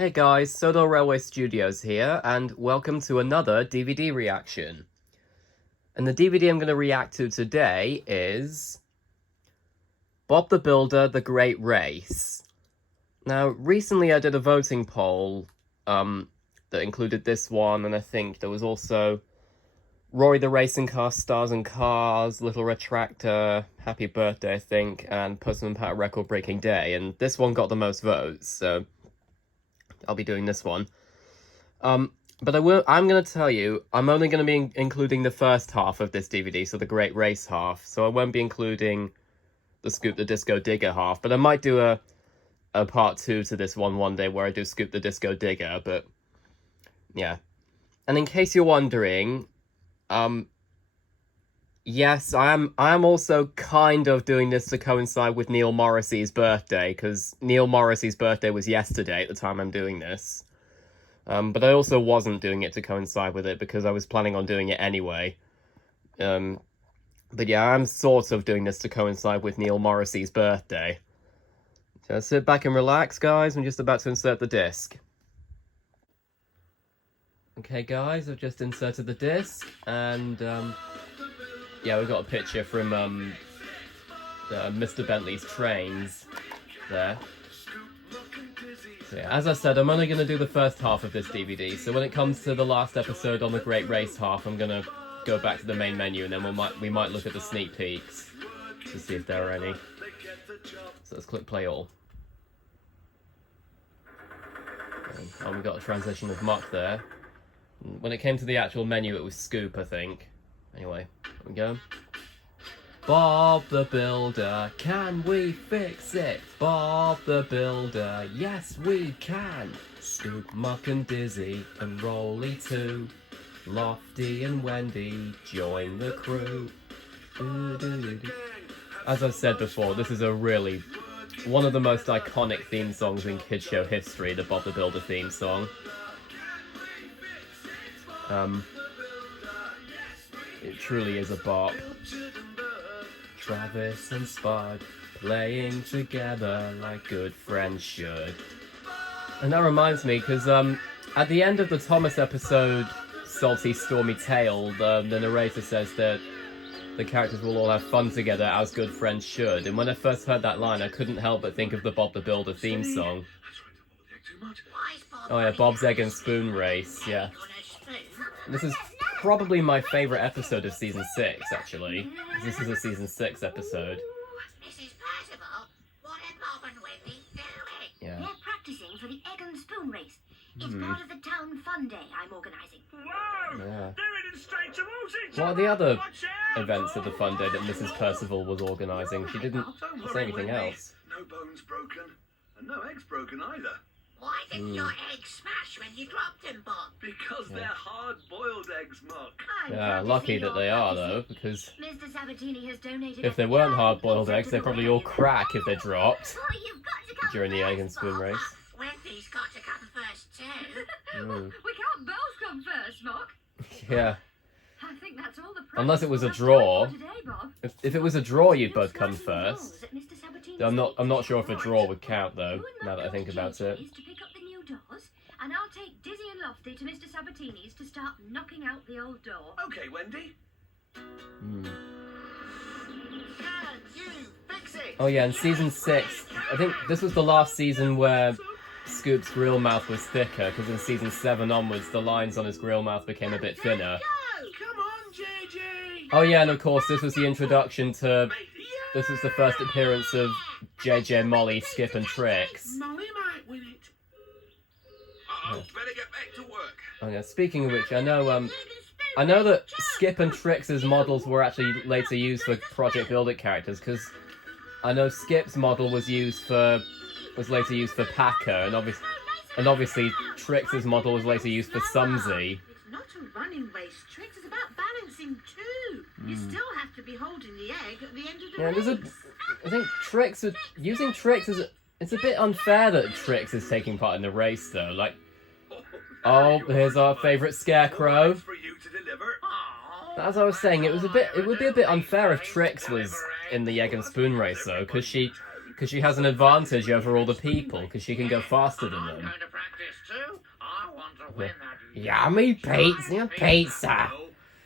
Hey guys, Shoutout Railway Studios here, and welcome to another DVD reaction. And the DVD I'm going to react to today is Bob the Builder, The Great Race. Now, recently I did a voting poll that included this one, and I think there was also Rory the Racing Car Stars and Cars, Little Red Tractor, Happy Birthday, I think, and Postman Pat Record Breaking Day, and this one got the most votes, so I'll be doing this one. But I'm going to tell you, I'm only going to be including the first half of this DVD, so the Great Race half. So I won't be including the Scoop the Disco Digger half. But I might do a part 2 to this one day where I do Scoop the Disco Digger. But yeah. And in case you're wondering, yes, I am also kind of doing this to coincide with Neil Morrissey's birthday, because Neil Morrissey's birthday was yesterday at the time I'm doing this. But I also wasn't doing it to coincide with it, because I was planning on doing it anyway. But yeah, I'm sort of doing this to coincide with Neil Morrissey's birthday. So sit back and relax, guys. I'm just about to insert the disc. Okay, guys, I've just inserted the disc, and yeah, we've got a picture from Mr. Bentley's trains there. So yeah, as I said, I'm only going to do the first half of this DVD, so when it comes to the last episode on the Great Race half, I'm going to go back to the main menu, and then we might look at the sneak peeks to see if there are any. So let's click play all. And we got a transition of Muck there. When it came to the actual menu, it was Scoop, I think. Anyway, here we go. Bob the Builder, can we fix it? Bob the Builder, yes we can. Scoop, Muck and Dizzy and Rolly too. Lofty and Wendy join the crew. As I've said before, this is one of the most iconic theme songs in kids show history, the Bob the Builder theme song. It truly is a bop. Travis and Spud playing together like good friends should. And that reminds me, because at the end of the Thomas episode, Salty Stormy Tale, the narrator says that the characters will all have fun together as good friends should. And when I first heard that line, I couldn't help but think of the Bob the Builder theme song. Oh yeah, Bob's Egg and Spoon Race, yeah. This is probably my favourite episode of Season 6, actually. This is a Season 6 episode. Mrs. Percival, what are Bob and Wendy doing? Yeah. They're practicing for the Egg and Spoon Race. It's part of the town fun day I'm organising. Whoa! Yeah. They're heading straight towards each What are other. the other Watch out! events of the fun day that Mrs. Percival was organising? She didn't say anything else. No bones broken, and no eggs broken either. Why didn't your egg smash when you dropped them, Bob? Because they're hard-boiled eggs, Muck. Yeah, lucky that they are, though, because Mr. Sabatini has donated if they weren't hard-boiled eggs, they'd probably all crack if they dropped Oh, you've got to come during the first, Egg and Spoon Bob. Race. Wendy's got to come first, too. We can't both come first, Muck. Yeah. I think that's all the Unless it was a practice draw. we'll have time for today, Bob. If it was a draw, you'd both come There's no first. rules at Mr. Sabatini's I'm not sure if a table. draw would count, though, You and now that I Muck think go to about it. JJ's to pick up the new doors, and I'll take Dizzy and Lofty to Mr. Sabatini's to start knocking out the old door. Okay, Wendy. Can you fix it? Oh yeah, in Season 6, I think this was the last season where Scoop's grill mouth was thicker, because in Season 7 onwards, the lines on his grill mouth became a bit thinner. Come on, JJ. Oh yeah, and of course, this was the introduction to... This was the first appearance of JJ, Molly, Skip, and Trix. Molly might win it. Uh-oh, better get back to work. Oh yeah, speaking of which, I know that Skip and Trix's models were actually later used for Project Build It characters, because I know Skip's model was later used for Packer, and obviously Trix's model was later used for Sumsy. It's not a running race, Trix. It's about balancing too. You still have to be holding the egg at the end of the Yeah, race. I think using Trix it's a bit unfair that Trix is taking part in the race though. Like, oh, here's our favourite Scarecrow. For you to deliver. As I was saying, it would be a bit unfair if Trix was in the Egg and Spoon race though, because she has an advantage over all the people, because she can go faster than them. I'm going to practice practice too. I want to win that. Yummy pizza. No,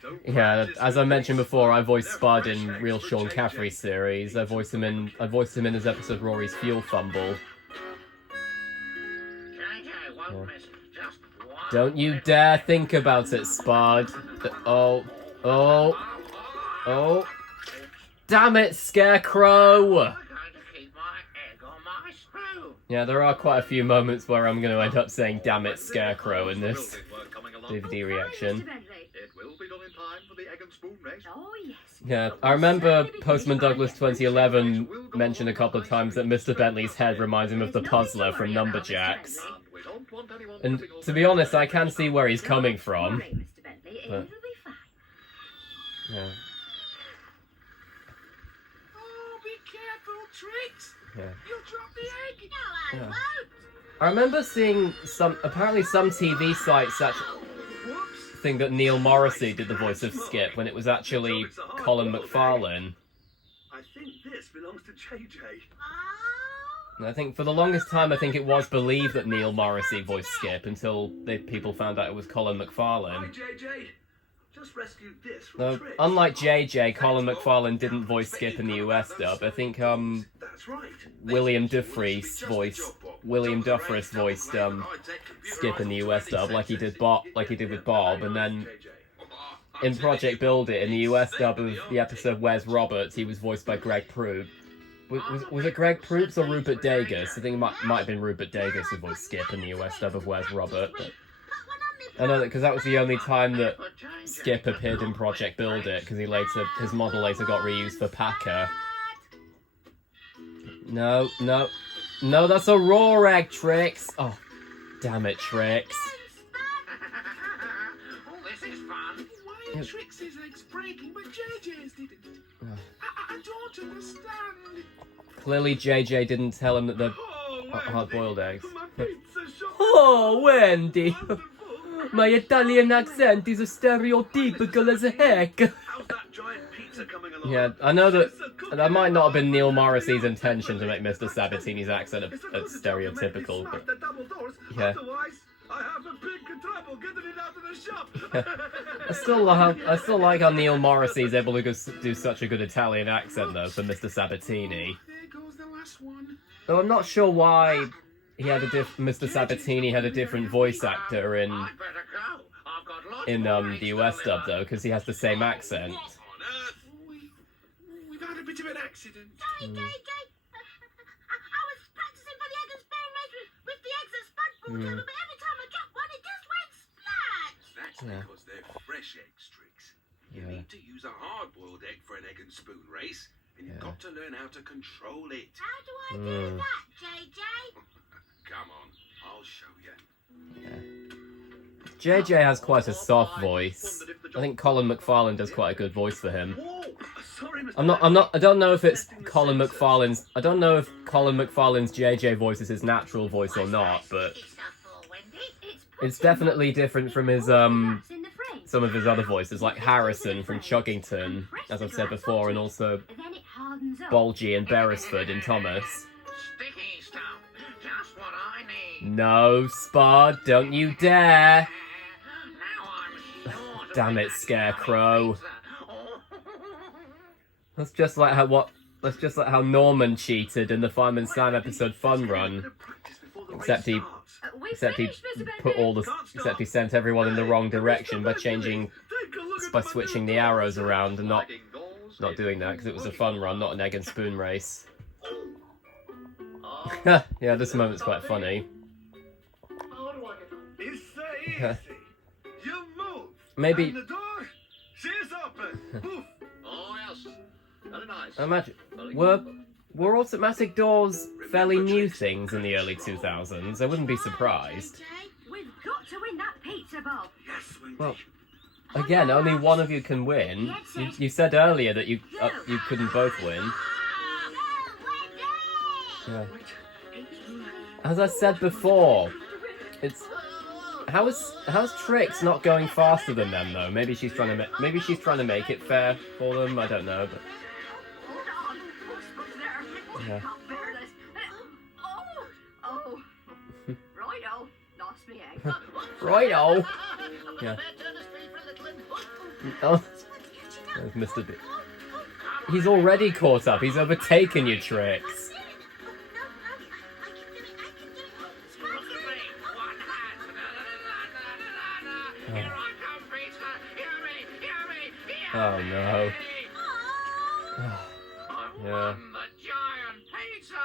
don't Yeah, practice as I with mentioned these. before, I voiced They're Spud fresh in eggs Real for Sean JJ. Caffrey series. I voiced him in his episode Rory's Fuel Fumble. JJ won't miss just one. Don't you dare think about it, Spud. Oh. Damn it, Scarecrow! I'm going to keep my egg on my spoon. Yeah, there are quite a few moments where I'm going to end up saying "damn it, Scarecrow" in this DVD reaction. Mr. Bentley. It will be done in time for the egg and spoon race. Oh, yes. Yeah, But I we'll remember certainly be Postman finished by Douglas then. 2011 mentioned a couple of times that Mr. Bentley's head reminds him of the puzzler from Numberjacks. And we don't want anyone And putting to be honest, I can see where he's coming from. Worry, Mr. Bentley. But- It'll be fine. Yeah, Oh, be careful, Tricks. yeah. You'll drop the egg. No, I Yeah. won't. I remember seeing some TV sites actually Whoops. think that Neil Morrissey did the voice of Skip when it was actually Colin McFarlane. I think this belongs to JJ. Oh. And I think for the longest time, I think it was believed that Neil Morrissey voiced Skip until people found out it was Colin Hi, McFarlane. JJ. Just rescued this from Though, Trix. unlike JJ, Colin McFarlane didn't voice Skip in the US dub. I think That's right. William Duffrey's voiced Skip in the US dub, like he did with Bob, and then in Project Build It in the US dub of the episode Where's Robert, he was voiced by Greg Proops. Was it Greg Proops or Rupert Dagus? I think it might have been Rupert Dagus who voiced Skip in the US dub of Where's Robert. But I know that because that was the only time that Skip appeared in Project Build It, because his model later got reused for Packer. No, that's a raw egg, Trix. Oh, damn it, Trix. Oh, this is fun. Why are Trix's eggs breaking but JJ's didn't? I don't understand. Clearly, JJ didn't tell him that they're Oh, hard-boiled eggs. My pizza shop. Oh, Wendy! My Italian accent is as stereotypical as heck. How's that giant pizza coming along? Yeah, I know that might not have been Neil Morrissey's intention to make Mr. Sabatini's accent stereotypical, but yeah. Otherwise, I have a big trouble getting it out of the shop. I still like how Neil Morrissey's able to do such a good Italian accent though for Mr. Sabatini. There goes the last one. Though I'm not sure why Mr. Sabatini had a different voice actor in I'd better go. I've got lots in more the eggs to US dub deliver. though, because he has the same accent. What on earth? We've had a bit of an accident. Sorry, JJ. I was practicing for the egg and spoon race with the eggs that Spud brought over, but every time I dropped one, it just went splat. That's Yeah. because they're fresh eggs, Trix. You Yeah. need to use a hard-boiled egg for an egg and spoon race, and you've Yeah. got to learn how to control it. How do I do that, JJ? Come on, I'll show you. JJ has quite a soft voice. I think Colin McFarlane does quite a good voice for him. Whoa! Sorry, Mr. I don't know if it's Colin McFarlane's. I don't know if Colin McFarlane's JJ voice is his natural voice or not, but It's not for Wendy. it's definitely different from his Rats in the frame. some of his other voices, like Harrison from Chuggington, as I've said before, and also Then it hardens up. Bulgy and Beresford in Thomas. Sticky stuff. Just what I need. No, Spud, don't you dare! Now I'm sure to Damn be it, back Scarecrow. to my pizza. That's just like how Norman cheated in the Fireman Sam episode Fun Run. Except he We Except he finished, Mr. put Bentley. all the except he sent everyone in the wrong direction by switching the arrows around and not doing that because it was a fun run, not an egg and spoon race. Yeah, this moment's quite funny. How do I get home? It's easy. You move. Maybe- And the door, she's open. Move. Oh, yes. Very nice. Imagine were automatic doors fairly new things in the early 2000s? I wouldn't be surprised. We've got to win that pizza, Bob. Yes, Wendy. Well, again, only one of you can win. You said earlier that you couldn't both win. Yeah. As I said before, it's how's Trix not going faster than them though? Maybe she's trying to make it fair for them. I don't know, but Hold on. Oh, Spud's there. Yeah. I can't bear this. Oh. Righto. Not lost my egg. Righto. Yeah. Oh, Spud's catching up. there's Mr. B. He's already caught up. He's overtaken you, Tricks. No, I can do it. Spud's Look at me. One hand. Here I come, Peter. Hear me. Oh, no. I Yeah. won the giant pizza.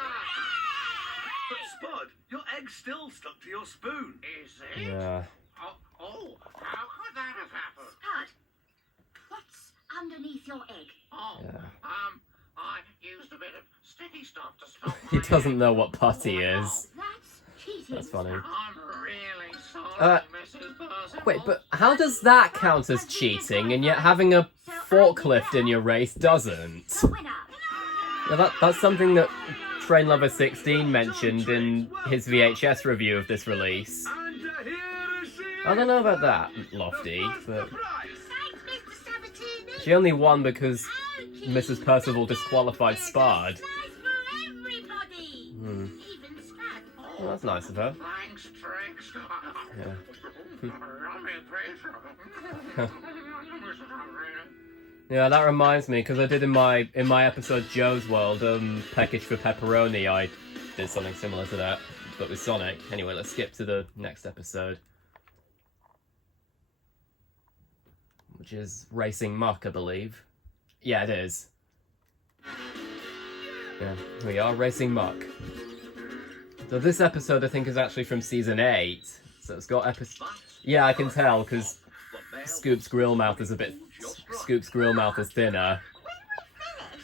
But Spud, your egg's still stuck to your spoon. Is it? Yeah. Oh, how could that have happened? Spud, what's underneath your egg? Oh, Yeah. I used a bit of sticky stuff to stop He my doesn't egg. know what putty is. That's cheating. That's funny. I'm really sorry, Mrs. Percival. Wait, but how does that count as cheating, and yet having a forklift in your race doesn't? The winner. Yeah, that's something that Train Lover 16 mentioned in his VHS review of this release. And here is she. I don't know about that, Lofty, The first but prize. Thanks, Mr. Sabatini. she only won because Okay. Mrs. Percival disqualified Spud. Nice for everybody. Hmm. Even Spud. Well, that's nice of her. Thanks, Tricks. Yeah. Lovely pizza. Yeah, that reminds me, because I did in my episode Joe's World, Package for Pepperoni, I did something similar to that, but with Sonic. Anyway, let's skip to the next episode, which is Racing Muck, I believe. Yeah, it is. Yeah, here we are, Racing Muck. So this episode, I think, is actually from season 8, so it's got Yeah, I can tell, because Scoop's grill mouth is Scoop's grill mouth is thinner.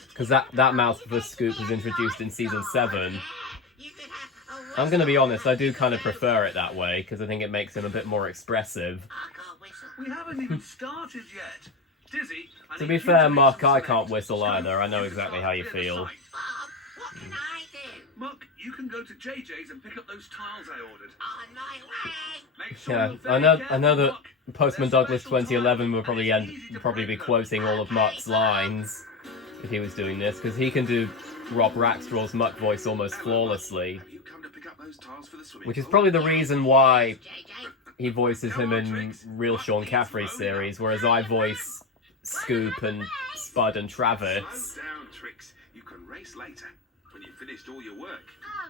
Because that mouth for Scoop was introduced in season 7. I'm going to be honest, I do kind of prefer it that way, because I think it makes him a bit more expressive. We haven't even started yet. Dizzy. I To need be you fair, make Muck, some I sleds. can't whistle Scoop, either. I know you can exactly start how you the other feel. side. Bob, what can I do? Muck, you can go to JJ's and pick up those tiles I ordered. On my way. Make sure Yeah, you're I very know that careful, Muck. Postman They're Douglas special 2011 will tiles, and it's easy to probably be break them. quoting all of Muck's lines if he was doing this, because he can do Rob Rackstraw's Muck voice almost flawlessly, Have you come to pick up those tiles for the swimming which is pool? probably the reason why JJ. he voices him in Real Sean Caffrey series, whereas I voice Scoop and Spud and Travis. Slow down, Tricks. You can race later when you've finished all your work. Oh,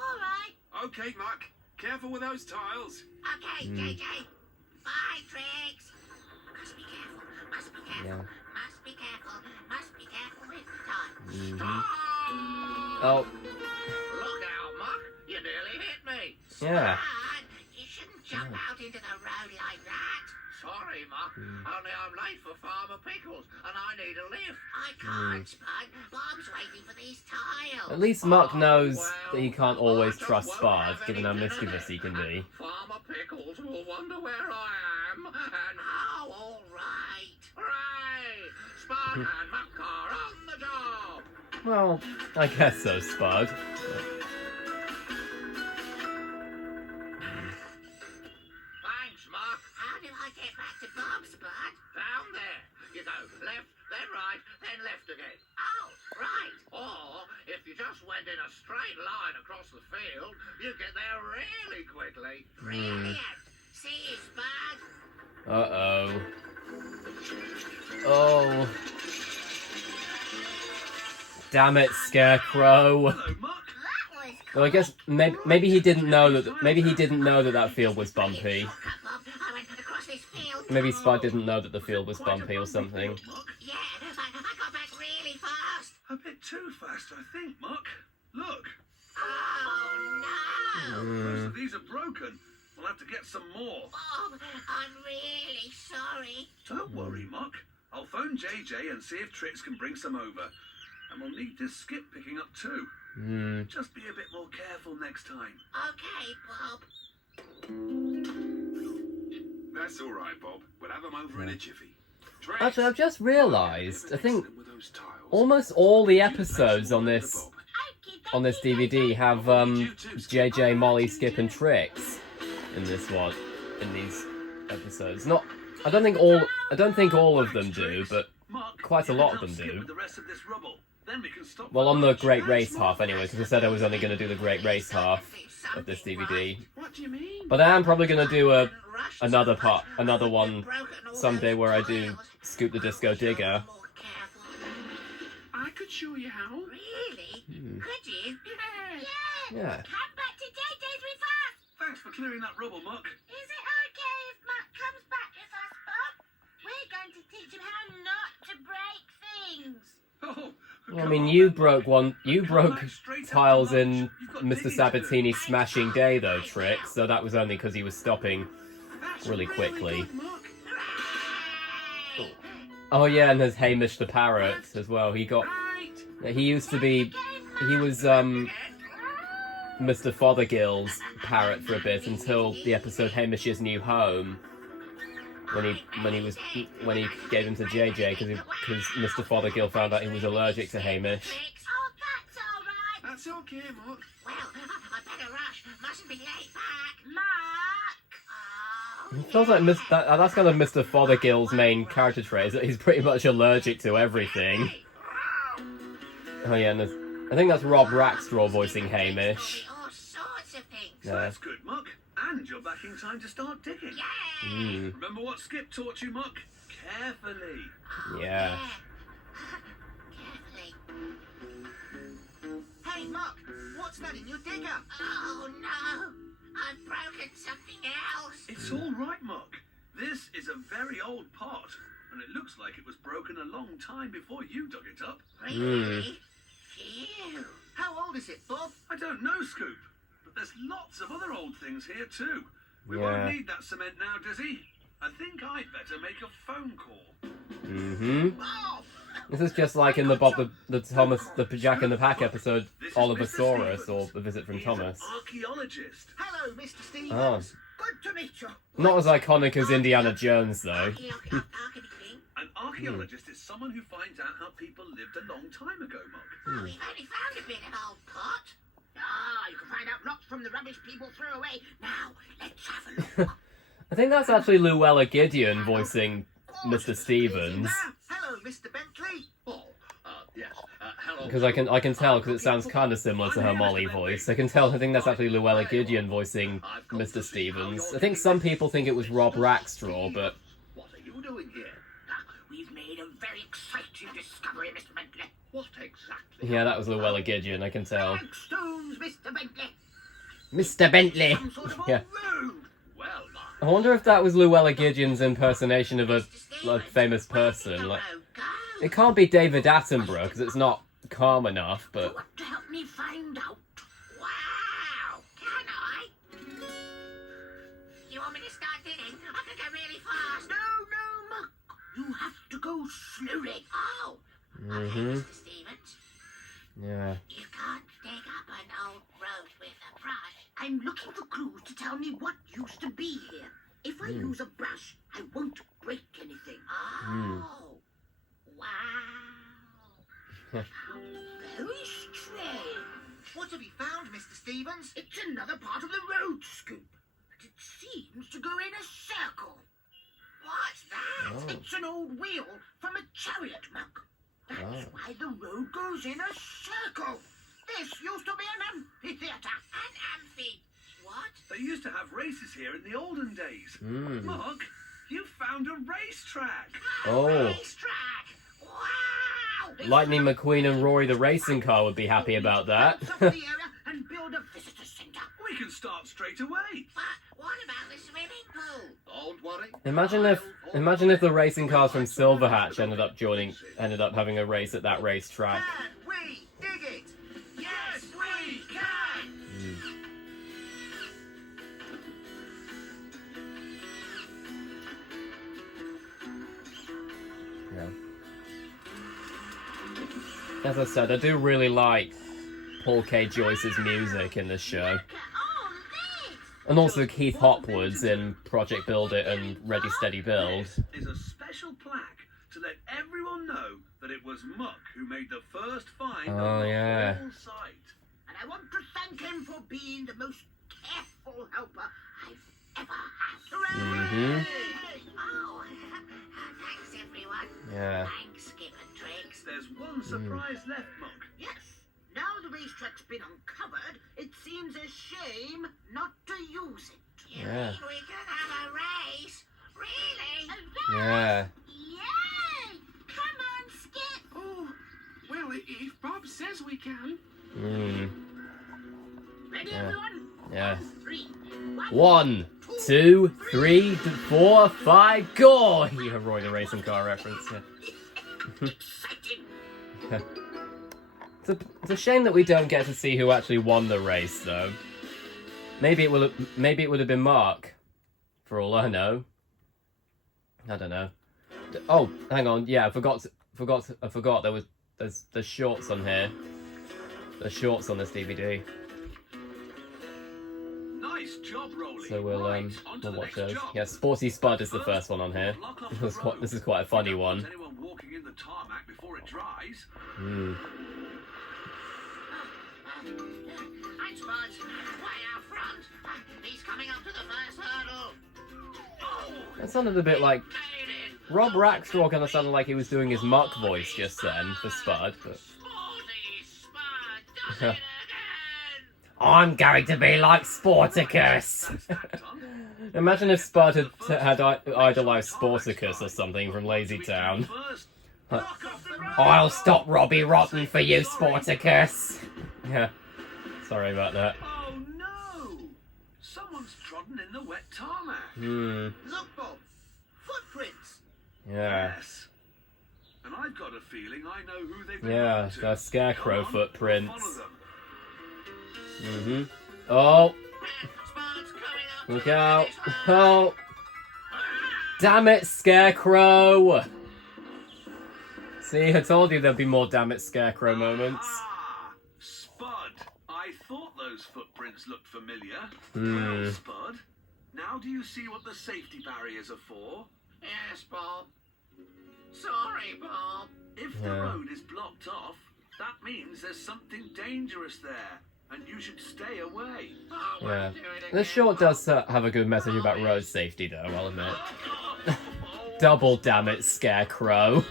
all right. Okay, Muck. Careful with those tiles. Okay, JJ. Bye, Tricks. Must be careful. Must be careful. Yeah. Must be careful. Must be careful with the time. Stop! Oh, Look out, Muck. You nearly hit me. yeah. Spud, you shouldn't jump out into the road like that. Sorry, Muck. Only I'm late for Farmer Pickles, and I need a lift. I can't, Spud. Bob's waiting for these tiles. At least Muck knows Well, that he can't always I just trust won't Spud, have given any how dinner mischievous he then. can be. Farmer Pickles will wonder where I am, and Oh, all right. hooray! Spud and Muck are on the job. Well, I guess so, Spud. Thanks, Muck. How do I get back to Bob, Spud? Down there. You go left, then right, then left again. Oh, right. Or, if you just went in a straight line across the field, you'd get there really quickly. Brilliant. See you, Spud. Uh-oh. Oh. Damn it, Scarecrow. Hello, Muck. That was cool. Well, I guess maybe he didn't know that that field was bumpy. Shortcut, Bob. I went across this field. Maybe Spud didn't know that the field was bumpy or something. Field, Muck. Yeah, I got back really fast. A bit too fast, I think, Muck. Look. Oh, no. Most of these are broken. We'll have to get some more. Bob, I'm really sorry. Don't worry, Muck. I'll phone JJ and see if Tricks can bring some over. And we'll need this skip picking up too. Just be a bit more careful next time. Okay, Bob. That's all right, Bob. We'll have them over in a jiffy. Tricks, Actually, I've just realised, I think with those tiles. almost all the episodes on this Okay, on this DVD have JJ, Molly, Skip, and Tricks in this one, in these episodes. I don't think all of them do, but Muck, quite a you lot can of them help Skip do. with the rest of this rubble. Then we can stop. Well, for on the lunch. Great Race half anyway, because I said I was only going to do the Great Race half of this DVD. What do you mean? But I am probably going to do another one someday where I do Scoop the Disco Digger. I could show you how. Really? Could you? Yeah. Come back to JJ's with us. Thanks for clearing that rubble, Muck. Is it okay if Muck comes back with us, Bob? We're going to teach him how not to break things. Oh, I mean, you broke tiles in Mr. Sabatini's Smashing Day, though, Trick, so that was only because he was stopping really quickly. Good, Muck. Oh yeah, and there's Hamish the Parrot as well. He was Mr. Fothergill's parrot for a bit until the episode Hamish's New Home, when he gave him to JJ because Mr. Fothergill found out he was allergic to Hamish. Oh, that's all right. That's okay, Muck. Well, I better rush. Mustn't be late back. Muck! It feels like that's kind of Mr. Fothergill's main character trait, is that he's pretty much allergic to everything. Oh yeah, and I think that's Rob Rackstraw voicing Hamish. All sorts of things. Yeah. That's good, Muck. And you're back in time to start digging. Yeah. Remember what Skip taught you, Muck? Carefully. Yeah. Carefully. Hey, Muck, what's that in your digger? Oh no! I've broken something else. It's all right, Muck. This is a very old pot, and it looks like it was broken a long time before you dug it up. Really? Phew. How old is it, Bob? I don't know, Scoop, but there's lots of other old things here too. We Yeah. won't need that cement now, Dizzy. I think I'd better make a phone call. Bob! This is just like in the Bob the Thomas the Jack in the Pack episode, This is Oliversaurus, Mr. or The Visit from He's Thomas. an archaeologist. Hello, Mr. Stevens. Oh. Good to meet you. Not as iconic as Indiana Jones, though. Archaeology. An archaeologist is someone who finds out how people lived a long time ago, Muck. Oh, we've only found a bit of old pot. Ah, you can find out lots from the rubbish people threw away. Now, let's have a look. I think that's actually Llewellyn Gideon voicing Mr. Stevens, Hello, Mr. Bentley. Yes. Hello. because I can tell because it sounds kind of similar to her Molly voice. I can tell. I think that's actually Llewellyn Gideon voicing Mr. Stevens. I think some people think it was Rob Rackstraw, but What are you doing here? We've made a very exciting discovery, Mr. Bentley. What exactly? yeah, that was Llewellyn Gideon. I can tell. Flagstones, Mr. Bentley. Mr. Bentley. Some sort of old Yeah. road. Well, Muck. I wonder if that was Llewellyn Gideon's impersonation of a famous person. Like, it can't be David Attenborough because it's not calm enough. But You want to help me find out? Wow! Can I? You want me to start digging? I can go really fast. No, Muck. You have to go slowly. Oh! Okay, Mhm. Mr. Stevens. yeah, You can't dig up an old road with a brush. I'm looking for clues to tell me what used to be here. If I use a brush, I won't break anything. Oh! Wow! How very strange. What have you found, Mr. Stevens? It's another part of the road, Scoop. But it seems to go in a circle. What's that? Oh. It's an old wheel from a chariot, Muck. That's Oh. why the road goes in a circle. This used to be an amphitheater. An amphi... What? They used to have races here in the olden days. Mm. Muck, you found a racetrack. Oh. Racetrack! Wow! Lightning McQueen and Rory the racing car would be happy about that. Up the area and build a visitor centre. We can start straight away. But what about the swimming pool? Don't worry. Imagine if the racing cars from Silverhatch ended up having a race at that racetrack. Can we dig it? Yes, we can. Yeah. As I said, I do really like Paul K. Joyce's music in this show. Look at all this! And also Keith Hopwood's in Project Build It and Ready Steady Build. This is a special plaque to let everyone know that it was Muck who made the first find Oh, on the yeah. whole site. And I want to thank him for being the most careful helper I've ever had. Mhm. Oh, thanks everyone. Yeah. Thanks, Skip and Tricks. There's one surprise left, Muck. Yes. Now the racetrack's been uncovered, it seems a shame not to use it. You Yeah. mean we can have a race? Really? Yeah. Yay! Come on, Skip. Oh, well, if Bob says we can. Ready, Yeah. everyone? Yeah. 3, 1, 2, 3, 4, 5, go! You have Roy the racing car reference. Yeah. Exciting. It's a shame that we don't get to see who actually won the race, though. Maybe it would have been Mark, for all I know. I don't know. Oh, hang on. Yeah, I forgot. There's shorts on here. There's shorts on this DVD, Nice job, Rolly. so we'll Right, on to we'll the watch next those. job. Yeah, Sporty Spud is the first one on here. Block off the road. This is quite a funny Don't one. want anyone walking in the tarmac before it dries. Hi, Spud. Way out front. He's coming up to the first hurdle. Oh, That sounded a bit like made it. Rob Rackstraw. Kind of sounded like he was doing his muck voice just then for Spud. But Sporty Spud does it again. I'm going to be like Sporticus. That's that done. Imagine if Spud had idolized Sporticus or something from Lazy Town. First, block off the road. I'll stop Robbie Rotten for you, Sporticus. Yeah, sorry about that. Oh no! Someone's trodden in the wet tarmac. Look, Bob. Footprints. Yeah. Yes. And I've got a feeling I know who they've been Yeah, up to. the scarecrow Come on, footprints. follow them. Oh, Spud's coming up. look out. Oh, damn it, Scarecrow. See, I told you there'd be more damn it, Scarecrow moments. Ah, Spud. I thought those footprints looked familiar. Hmm. Well, Spud, now do you see what the safety barriers are for? Yes, Bob. Sorry, Bob. If the Yeah. road is blocked off, that means there's something dangerous there, and you should stay away. I Yeah. won't do it again. This short does have a good message about road safety, though, I'll admit. Double damn it, Scarecrow.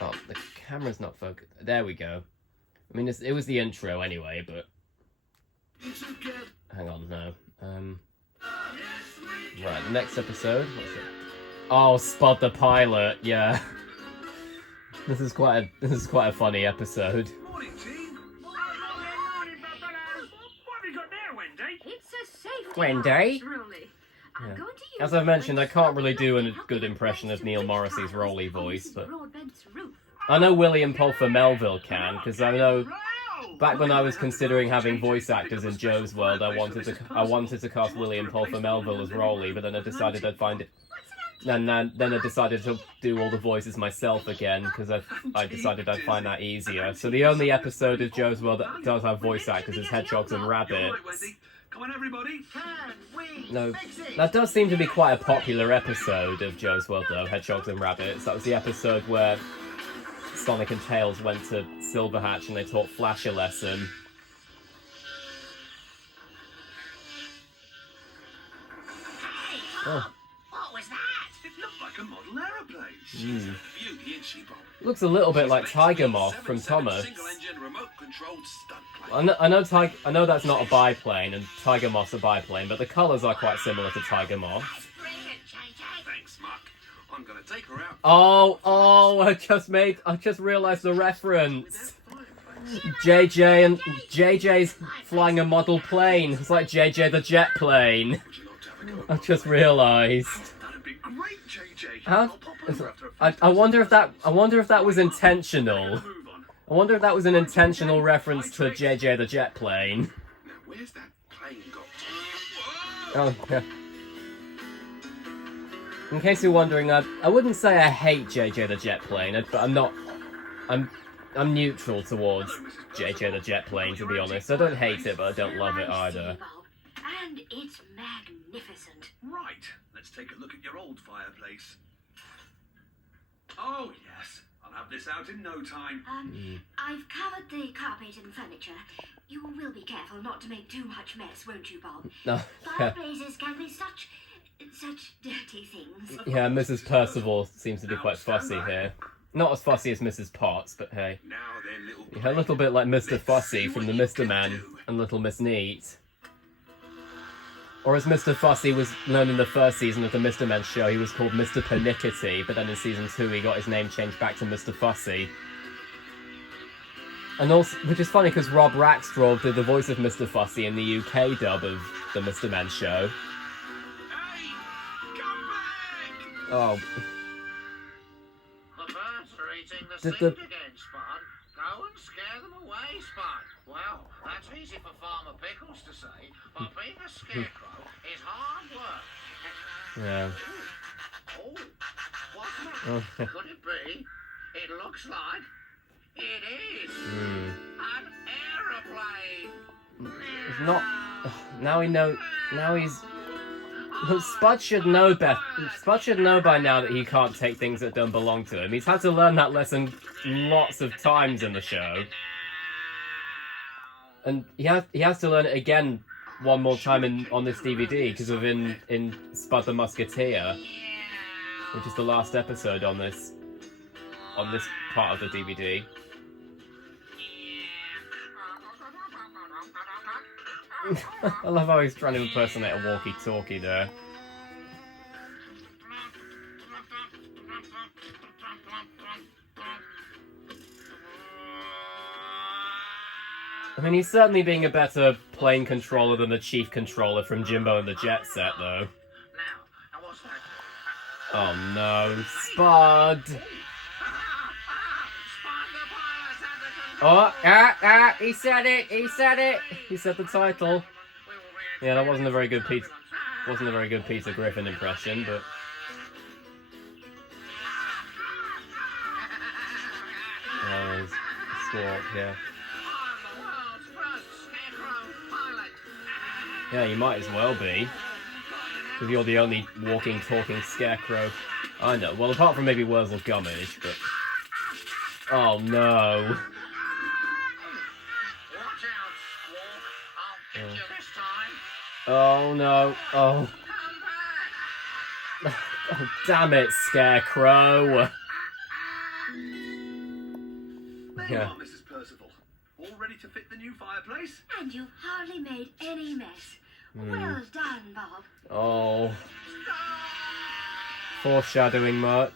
Oh, the camera's not focused. There we go. I mean, it was the intro anyway, but hang on, no. Right, next episode. What's it? Oh, Spud the pilot. Yeah. This is quite a funny episode. Morning, team. What have you got there, Wendy? It's a safety Wendy? harness, Rolly. I'm Yeah. going to use As I've it mentioned, when I can't really somebody do a might be good helping impression of to Neil fix Morrissey's tiles Rolly on voice, Mrs. but Broadbent's roof. I know William Pulfer Melville can, because I know back when I was considering having voice actors in Joe's World, I wanted to cast William Pulfer Melville as Rolly, but then I decided I'd find it. And then I decided to do all the voices myself again, because I decided I'd find that easier. So the only episode of Joe's World that does have voice actors is Hedgehogs and You're right, Rabbits. Wendy. Come on, everybody. Can we No, fix it? that does seem to be quite a popular episode of Joe's World, though, Hedgehogs and Rabbits. That was the episode where Sonic and Tails went to Silverhatch and they taught Flash a lesson. Hey, Oh. what was that? It looked like a model aeroplane. Mm. She's a beauty, isn't she, Bob? Looks a little bit She's like an Tiger XB Moth from 77 Thomas. Single-engine remote-controlled stunt plane. I know that's not a biplane, and Tiger Moth's a biplane, but the colours are quite similar to Tiger Moth. That's brilliant, JJ. Thanks, Muck. I'm gonna take her out. Oh, I just realised the reference. JJ's flying a model plane. It's like JJ the jet plane. Would you like to have a go? I just realised. That'd be great, JJ. How? I'll pop over after a I wonder if that was intentional. Move on. I wonder if that was an intentional reference to JJ the jet plane. Now, where's that plane got to? Whoa! Oh, yeah. In case you're wondering, I wouldn't say I hate JJ the jet plane, but I'm neutral towards JJ the jet plane, to be honest. I don't hate it, but I don't love it either. And it's magnificent. Right, let's take a look at your old fireplace. Oh, yes. I'll have this out in no time. I've covered the carpet and furniture. You will be careful not to make too much mess, won't you, Bob? No, Fireplaces can be such such dirty things. Yeah, Mrs. Percival seems to be quite fussy here. Not as fussy as Mrs. Potts, but hey. Now then, little Yeah, a little bit like Mr. Let's Fussy see from what the you Mr. can Man do. and Little Miss Neat. Or as Mr. Fussy was known in the first season of the Mr. Man show, he was called Mr. Pernickety, but then in season 2 he got his name changed back to Mr. Fussy. And also, which is funny because Rob Rackstraw did the voice of Mr. Fussy in the UK dub of the Mr. Man show. Hey, come back! Oh, The birds are eating the Did seed the- again, Spud. Go and scare them away, Spud. Well, that's easy for Farmer Pickles to say, but being a scarecrow is hard work. yeah. Oh, what's that? Oh, Could it be? It looks like it is an aeroplane. It's not... Now we know... Now he's... Look, Spud should know Spud should know by now that he can't take things that don't belong to him. He's had to learn that lesson lots of times in the show. And he has to learn it again one more time on this DVD, because of in Spud the Musketeer, which is the last episode on this part of the DVD. I love how he's trying to impersonate a walkie-talkie there. I mean, he's certainly being a better plane controller than the chief controller from Jimbo and the Jet Set, though. Now, what's that? Oh no, Spud! Spud the pilot's at the controls. Oh, he said it! He said it! He said the title. Yeah, that wasn't a very good Peter Griffin impression, but... Oh, he's Squawk, yeah. I'm the world's first scarecrow pilot. Yeah, you might as well be. Because you're the only walking, talking scarecrow I know. Well, apart from maybe Wurzel Gummidge, but... Oh, no. Watch out, Squawk. I'll get you this time. Oh, no. Oh. Come back. Oh, damn it, Scarecrow. There you Yeah. are, Mrs. Percival. All ready to fit the new fireplace? And you've hardly made any mess. Well done, Bob. Oh. Foreshadowing much?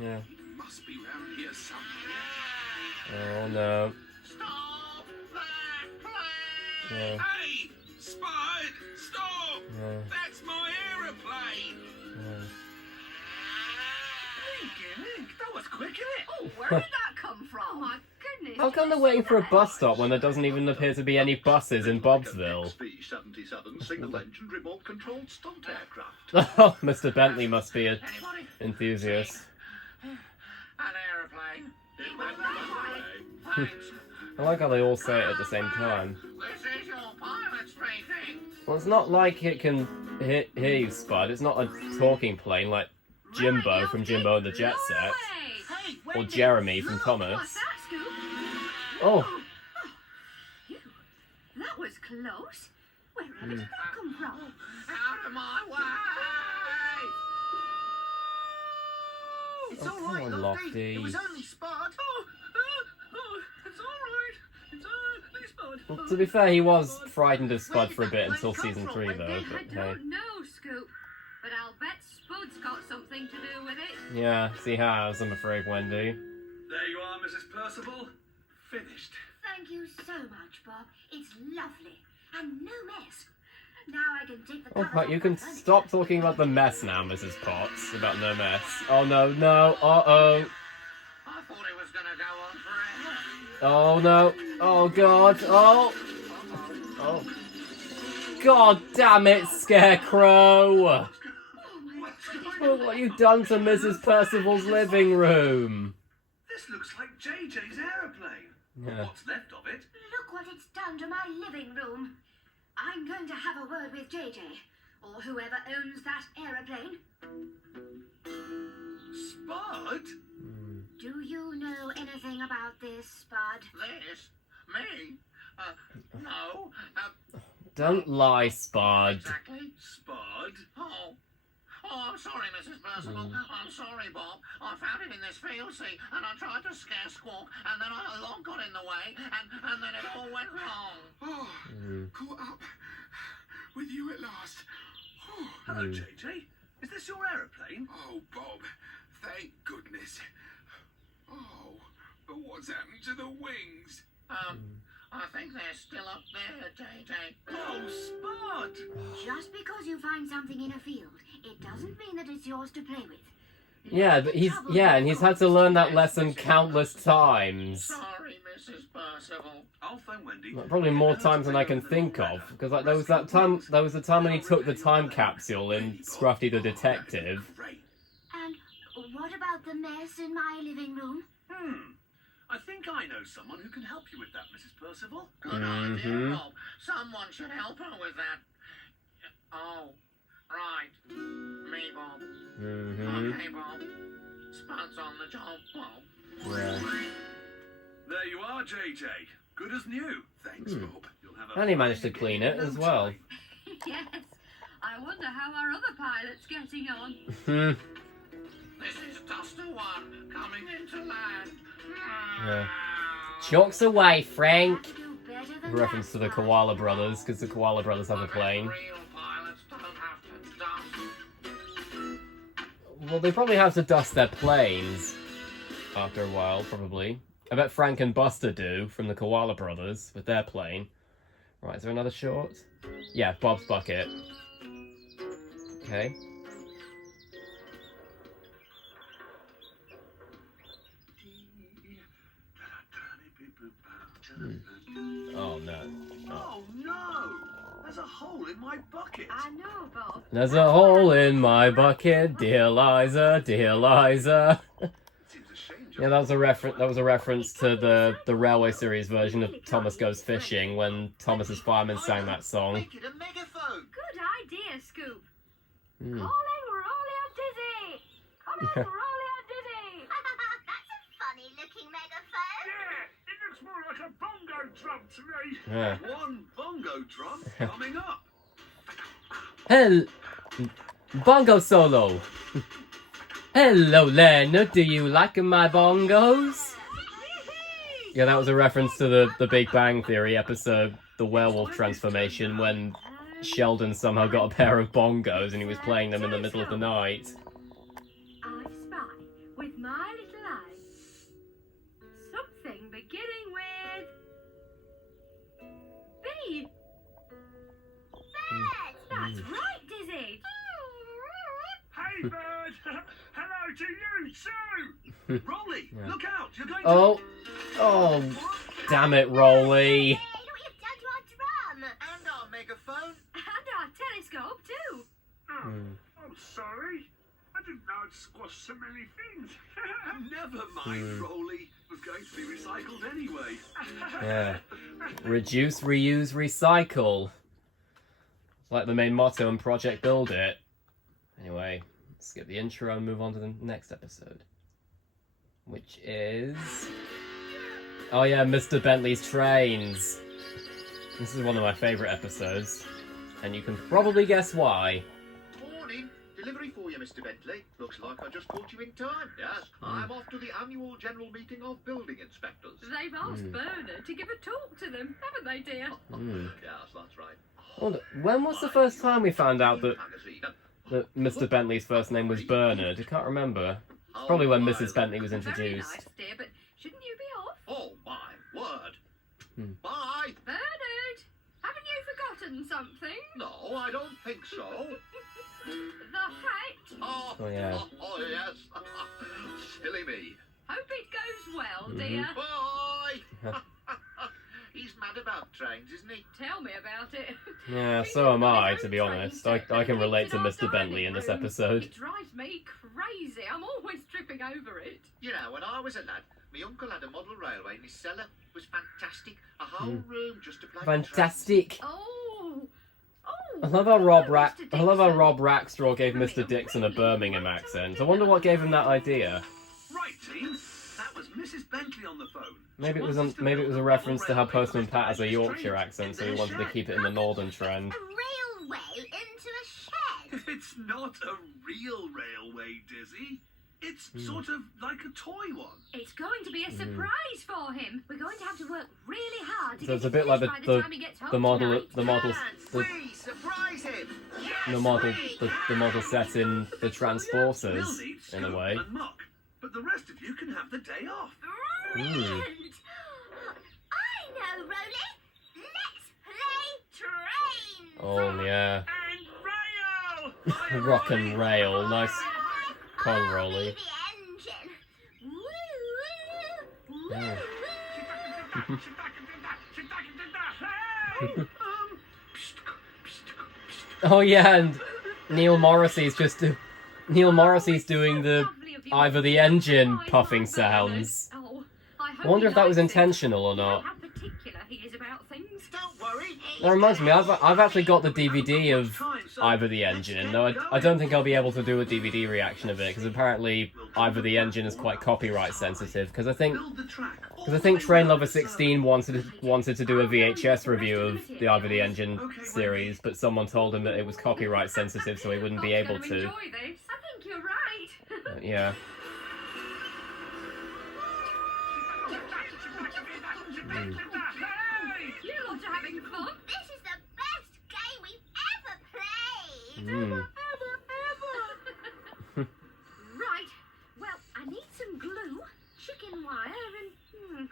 Yeah. He must be round here somewhere. Oh, no. Stop that plane. Yeah. Hey, Spud, stop! Yeah. That's my aeroplane! Yeah. That was quick, isn't it? Oh, where did that come from? Oh, my goodness. How come they're waiting for a bus stop when there doesn't even appear to be any buses in Bobsville? XB-77 single-engine remote-controlled stunt aircraft. Oh, Mr. Bentley must be an Anybody? enthusiast. An aeroplane. It went that way. Thanks. I like how they all say it at the same time. This is your pilot speaking. Well, it's not like it can hear you, Spud. It's not a talking plane like Jimbo from Jimbo and the Jet Set. Hey, Or Jeremy from what's Thomas. that, Scoop? Oh, Phew, that was close. Where did that come from? Out of my way. It's oh, all right, come on, Lofty. It was only Spud. It's all right. It's all right, Spud. Well, to be fair, he was frightened of Spud for a bit until season 3, though. I But hey, don't know, Scoop. But I'll bet Spud's got something to do with it. yeah, he has. I'm afraid, Wendy. There you are, Mrs. Percival. Finished. Thank you so much, Bob. It's lovely. And no mess. Now I can take the Oh, covers right, off you my can furniture. stop talking about the mess now, Mrs. Potts. About no mess. Oh no, no. Uh-oh. I thought it was gonna go on forever. Oh no. Oh god. Oh. Oh. God damn it, Scarecrow! Oh, my Oh, what have you done to Mrs. Percival's living room? This looks like JJ's aeroplane. Yeah. What's left of it? Look what it's done to my living room. I'm going to have a word with JJ, or whoever owns that aeroplane. Spud? Do you know anything about this, Spud? This? Me? No. Don't lie, Spud. Exactly. Spud? Oh, Oh, I'm sorry, Mrs. Percival. I'm sorry, Bob. I found it in this field, see, and I tried to scare Squawk, and then a log got in the way, and then it all went wrong. Oh, caught up with you at last. Oh, Hello, JJ. Is this your aeroplane? oh, Bob, thank goodness. Oh, but what's happened to the wings? I think they're still up there, JJ. Oh, Spud! Just because you find something in a field, it doesn't mean that it's yours to play with. Yeah, but and he's had to learn that lesson countless times. Sorry, Mrs. Percival. I'll phone Wendy. Probably more times than I can think of, because like there was the time when he took the time capsule in Scruffy the Detective. Great. And what about the mess in my living room? I think I know someone who can help you with that, Mrs. Percival. Good idea, Bob. Someone should help her with that. Oh, right. Me, Bob. Okay, Bob. Spud's on the job, Bob. Yeah. There you are, JJ. Good as new. Thanks, Bob. You'll have a And he managed to clean it as well. Yes. I wonder how our other pilot's getting on. This is Duster 1 coming into land. Yeah. Chokes away, Frank! Do better than Reference to the that, Koala Brothers, because the Koala Brothers have a plane. Real pilots don't have to dust. Well, they probably have to dust their planes after a while, probably. I bet Frank and Buster do, from the Koala Brothers, with their plane. Right, is there another short? Yeah, Bob's Bucket. Okay. Oh, no. Oh, no! There's a hole in my bucket. I know, Bob. There's a hole in my bucket, dear Liza, dear Liza. Seems a shame, Yeah, that was a reference to the Railway Series version of Thomas Goes Fishing when Thomas's fireman sang that song. Make it a megaphone. Good idea, Scoop. Hmm. Rolling, rolling, dizzy. Come on, rolling, dizzy. That's a funny looking megaphone. Yeah, it looks more like a bongo drum to me. Yeah. One bongo drum coming up. Hell, bongo solo. Hello, Leonard. Do you like my bongos? Yeah, that was a reference to the Big Bang Theory episode, The Werewolf Transformation, when Sheldon somehow got a pair of bongos and he was playing them in the middle of the night. I spy with my little eyes something beginning with B. Bird. That's right, Dizzy. Hey, bird. Hello to you too. Rolly, Yeah. look out! You're going to... Oh, damn it, Rolly. Hey, look what you've done to our drum. And our megaphone. And our telescope, too. Oh, I'm sorry. I didn't know I'd squashed so many things. Never mind, Rolly. It was going to be recycled anyway. Yeah. Reduce, reuse, recycle. It's like the main motto in Project Build It. Anyway, let's skip the intro and move on to the next episode. Which is... Oh yeah, Mr. Bentley's Trains. This is one of my favourite episodes. And you can probably guess why. Morning. Delivery for you, Mr. Bentley. Looks like I just caught you in time. Yes, I'm off to the annual general meeting of building inspectors. They've asked Bernard to give a talk to them, haven't they, dear? Yes, that's right. Hold on, when was the first time we found out that Mr. Bentley's first name was Bernard? I can't remember. Probably when Mrs. Bentley was Very introduced. nice, dear, but shouldn't you be off? Oh, my word. Hmm. Bye. Bernard, haven't you forgotten something? No, I don't think so. The hat. Oh, Oh, yeah. Oh, yes. Silly me. Hope it goes well, dear. Bye. He's mad about trains, isn't he? Tell me about it. Yeah, so am I, to be honest. I can relate to Mr. Bentley in this episode. It drives me crazy. I'm always tripping over it. You know, when I was a lad, my uncle had a model railway in his cellar. It was fantastic. A whole room just to play with trains. Fantastic. Oh. I love how Rob Rackstraw gave Mr. Dixon a Birmingham accent. I wonder what gave him that idea. Right, team. That was Mrs. Bentley on the phone. Maybe it was a reference to how Postman Pat has a Yorkshire accent, so he wanted to keep it in the northern trend. A railway into a shed. It's not a real railway, Dizzy. It's sort of like a toy one. It's going to be a surprise for him. We're going to have to work really hard to So get it's a it bit like finished by the time he gets home tonight. We surprise him. the model set in the We'll Transporters need in a Scoop way. and Muck, but the rest of you can have the day off. Brilliant! I know, Rolly. Let's play train. Oh yeah, And rail! rock and rail, nice con I'll rolly. be the engine. Woo, woo, woo, Yeah. woo. Hey! Oh yeah, and Neil Morrissey's doing the Ivor the Engine puffing sounds. Oh, I wonder if that was intentional or not. How particular he is about things. Don't worry. That reminds me, I've actually got the DVD of Ivor the Engine, though I don't think I'll be able to do a DVD reaction of it, because apparently Ivor the Engine is quite copyright sensitive, because I think Train Lover 16 wanted to do a VHS review of the Ivor the Engine series, but someone told him that it was copyright sensitive, so he wouldn't be able to. Enjoy this. I think you're right. But yeah. You lot are having fun. This is the best game we've ever played. Mm. Right. Well, I need some glue, chicken wire, and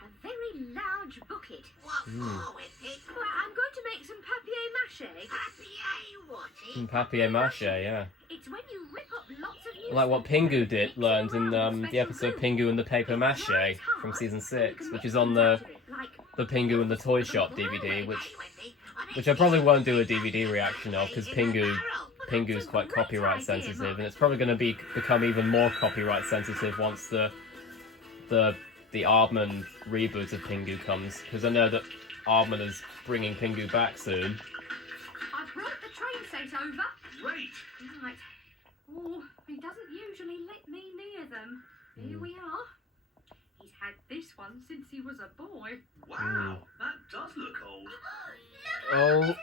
a very large bucket. What for with it? Well, I'm going to make some papier-mâché. Papier what And papier-mâché, yeah. It's when you rip up lots of newspapers. Like what Pingu learned in the episode Pingu and the Paper Mache from season 6, which is on the Pingu and the Toy Shop DVD, which I probably won't do a DVD reaction of, because Pingu's quite copyright sensitive, and it's probably going to become even more copyright sensitive once the Aardman reboot of Pingu comes, because I know that Aardman is bringing Pingu back soon. I've brought the train set over. Great. Right. Oh, he doesn't usually let me near them. Here we are. He's had this one since he was a boy. Wow, that does look old. Oh.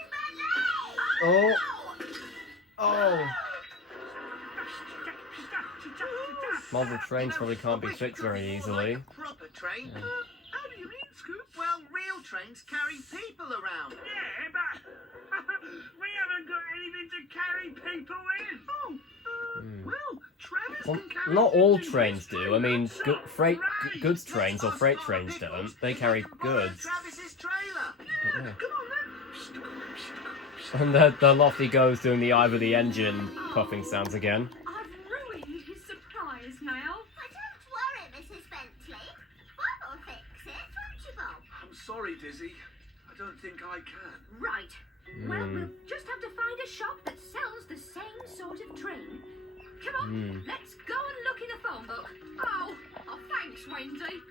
Oh. Oh. Model trains probably can't be fixed very easily. Like a proper train. Yeah. How do you mean, Scoop? Well, real trains carry people around. Yeah, but we haven't got anything to carry people in. Oh, well, Travis Well, can carry not all engines trains too. do. I mean, Right. goods trains or Let's freight ask trains Papa don't. Pickles They if carry he can borrow goods. Travis's trailer. Yeah. Come on then. And the Lofty Goes doing the Ivor the Engine puffing sounds again. I've ruined his surprise now. But don't worry, Mrs. Bentley. Bob will fix it, won't you, Bob? I'm sorry, Dizzy. I don't think I can. Right. Well, we'll just have to find a shop that sells the same sort of train. Come on, let's go and look in the phone book. Oh, thanks, Wendy.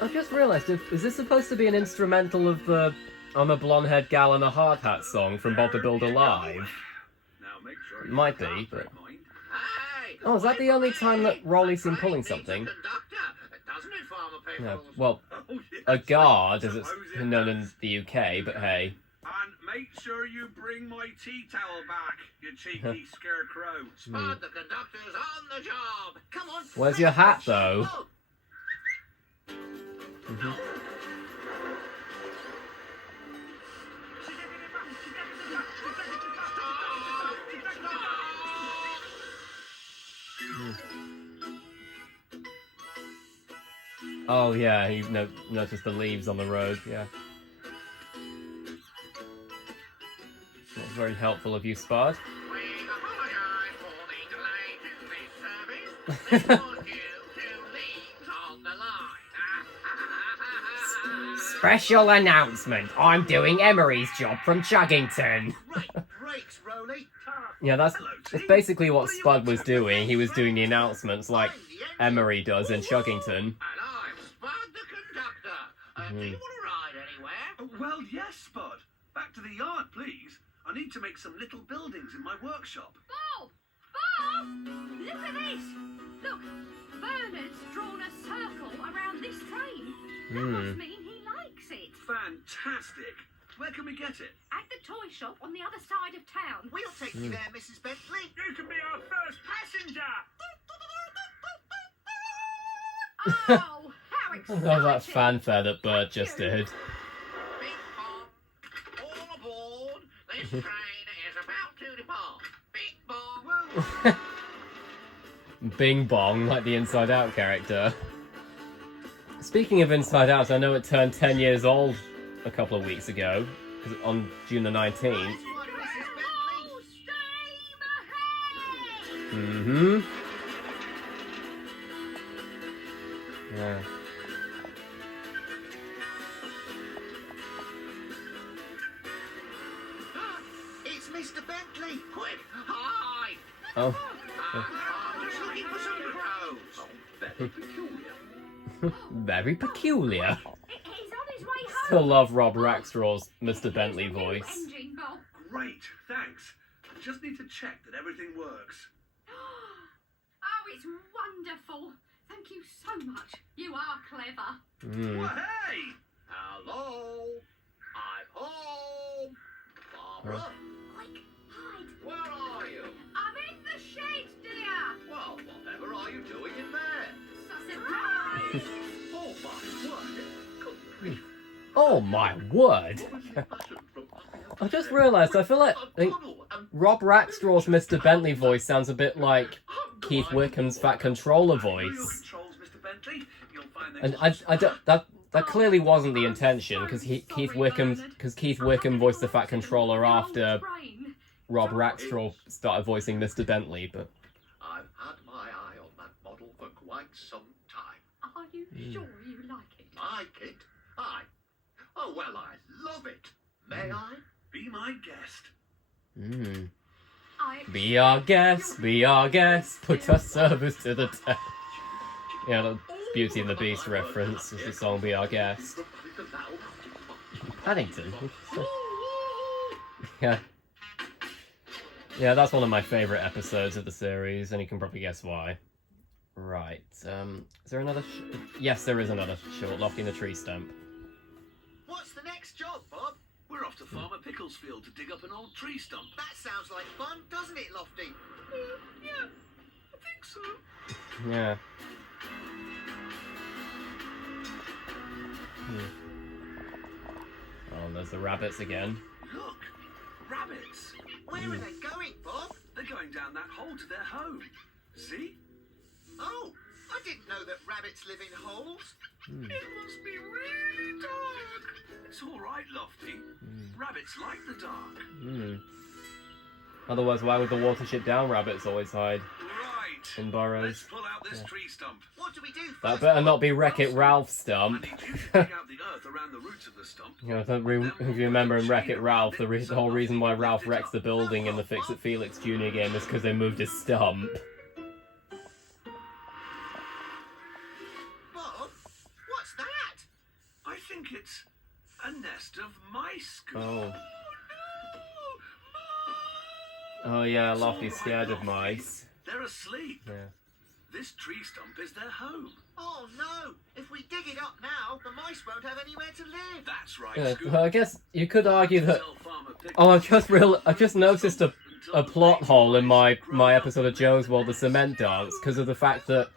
I've just realised, is this supposed to be an instrumental of the I'm a Blonde-Haired Gal in a Hard Hat song from Bob the Builder Live? Now make sure It you might can't be, but... break mine. Hey, Oh, is that the only time that Rolly's seen pulling something? Doesn't it, Farmer Yeah, Pickles? well, Oh, yes. a guard, as it's Suppose it known in does. the UK, but hey. And make sure you bring my tea towel back, you cheeky scarecrow. Spud, the conductor's on the job. Come on. Where's your hat, though? Look. Oh yeah, you noticed the leaves on the road, yeah. That's very helpful of you, Spud. We apologize for the delay to this service. This was due to leaves on the line. Special announcement, I'm doing Emery's job from Chuggington. Right, brakes, Rolly. Yeah, that's basically what Spud was doing. He was doing the announcements like Emery does in Chuggington. And I'm Spud the conductor. Do you want to ride anywhere? Well, yes, Spud. Back to the yard, please. I need to make some little buildings in my workshop. Bob! Bob! Look at this! Look, Bernard's drawn a circle around this train. That must mean he likes it. Fantastic. Where can we get it? At the toy shop on the other side of town. We'll take you there, Mrs. Bentley. You can be our first passenger. Oh, how exciting! Oh, that fanfare that Bird just did. Bing bong. All aboard. This train is about to depart. Bing bong. Bing Bong, like the Inside Out character. Speaking of Inside Out, I know it turned 10 years old a couple of weeks ago, on June the 19th. Nice one, Mrs. Bentley. Oh, steam ahead! Mm-hmm. Yeah. It's Mr. Bentley. Quick, hide. Oh. I'm just looking for some crows. Oh, very peculiar. Very peculiar. He's on his way home. Still love Rob Rackstraw's Mr. Bentley There's a new voice. engine, Bob. Great, thanks. I just need to check that everything works. Oh, it's wonderful. Thank you so much. You are clever. Mm. Well, hey! Hello. I'm home. Barbara, Quick, hide. where are you? I'm in the shed, dear. Well, whatever are you doing in there? Surprise! Oh, my word. Good grief. Oh my word! I just realised, I feel like Rob Rackstraw's Mr. Bentley voice sounds a bit like Keith Wickham's Fat Controller Know your voice. controls, Mr. Bentley. You'll find them And I don't, that clearly wasn't the intention, because Keith Wickham voiced the Fat Controller after Rob Rackstraw started voicing Mr. Bentley, but... I've had my eye on that model for quite some time. Are you sure you like it? Like it? Oh, well, I love it. May I? Be my guest. Mm. I Be our guest, put our service to the test. Yeah, the Beauty and the Beast reference is the song Be Our Guest. Paddington. Yeah. Yeah, that's one of my favourite episodes of the series, and you can probably guess why. Right, is there another... Yes, there is another short, Lofty in the Tree Stump. What's the next job, Bob? We're off to Farmer Pickle's field to dig up an old tree stump. That sounds like fun, doesn't it, Lofty? Yeah, I think so. Yeah. Oh, there's the rabbits again. Look, rabbits. Where are they going, Bob? They're going down that hole to their home. See? Oh, I didn't know that rabbits live in holes. It must be really dark. It's all right, Lofty. Rabbits like the dark. Hmm. Otherwise, why would the Watership Down rabbits always hide Right. in burrows? Let's pull out this tree stump. What do we do first? That better not be Wreck-It Ralph I Stump. need you to dig out the earth around the roots of the stump. You know, if you remember in Wreck-It Ralph, the whole reason why Ralph wrecks the building in the Fix-It Felix Jr. game is because they moved his stump. Bob, what's that? I think it's a nest of mice. Oh. Oh yeah, Lofty's scared of mice. They're asleep. Yeah. This tree stump is their home. Oh no! If we dig it up now, the mice won't have anywhere to live. That's right, Yeah, Scoop. well, I guess you could argue that. Tell Farmer Pickles Oh, I just noticed a plot hole in my episode of Joe's World, the Cement Dance, because of the fact that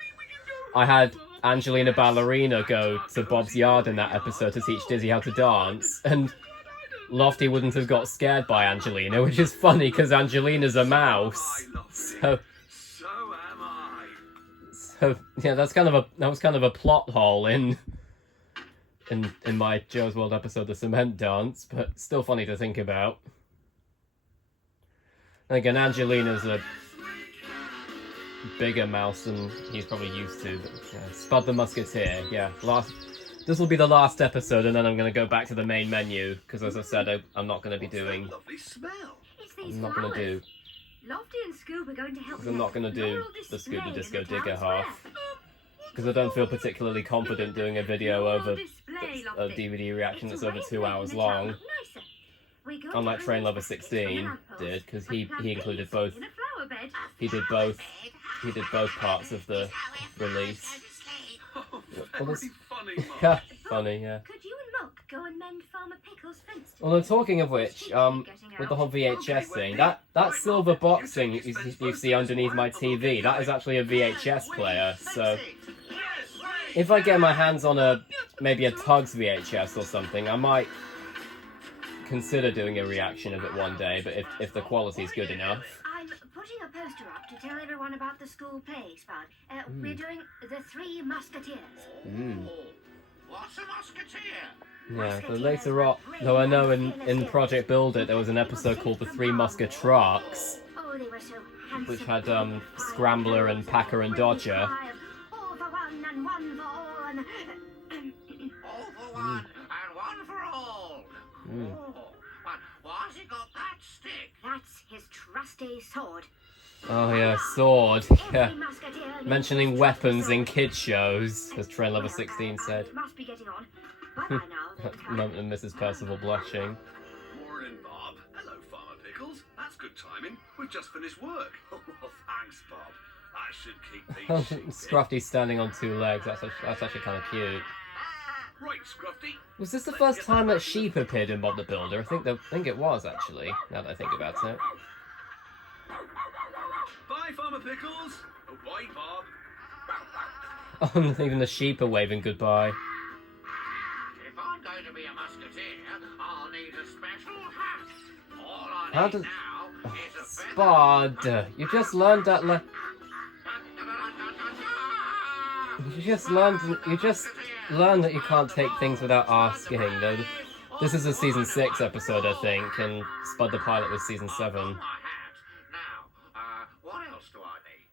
I had Angelina Ballerina go to Bob's yard in that episode to teach Dizzy how to dance, and Lofty wouldn't have got scared by Angelina, which is funny because Angelina's a mouse. So am I. yeah, that was kind of a plot hole in my Joe's World episode, The Cement Dance, but still funny to think about. And again, Angelina's a bigger mouse than he's probably used to. But, yeah, Spud the Musketeer, yeah. This will be the last episode, and then I'm going to go back to the main menu, because as I said, I'm not going to be doing... Lovely smell. It's these I'm not going to do... Lofty and Scoop are going to help. Because I'm not going to do the Scuba Disco Digger half. Because I don't feel particularly confident doing a video over a DVD reaction that's over 2 hours long. Unlike Train Lover 16 did, because he included both bed. he did both. He did both parts of the release. Oh, Well, very that's- funny, Mum. Yeah, funny, yeah. Could you and Muck go and mend Farmer Pickle's fence today? Although talking of which, with the whole VHS thing, that silver box thing you see underneath my TV, that is actually a VHS player. So if I get my hands on maybe a Tugs VHS or something, I might consider doing a reaction of it one day. But if the quality is good enough. I'm putting a poster up to tell everyone about the school play, Spud. We're doing the Three Musketeers. What's a musketeer? Yeah, but later on, though I know in Project Build It there was an episode called The Three Musketeers, Oh, they were so handsome. which had Scrambler and Packer and Dodger. All for one and one for all. And... All for one and one for all. Oh, but why's he got that stick? That's his trusty sword. Oh yeah, sword. Yeah. Every musketeer needs Mentioning his weapons trusty in sword. kids shows, as Train Level 16 said. It must be getting on. Bye-bye now. then. Moment of Mrs. Percival blushing. Morning, Bob. Hello, Farmer Pickles. That's good timing. We've just finished work. Oh, thanks, Bob. That should keep these sheep Scruffy standing on two legs, that's actually kind of cute. Right, Scruffy. Was this the first time that sheep appeared in Bob the Builder? I think it was, actually, now that I think about it. Bye, Farmer Pickles. Oh, bye, Bob. Oh, even the sheep are waving goodbye. If I'm going to be a musketeer, I'll need a special hat. All I How need does... now is a feather. Spud, you just learned that you just learned that you can't take things without asking. Though this is a season 6 episode, I think, and Spud the Pilot was season 7. My hat. Now, what else do I need?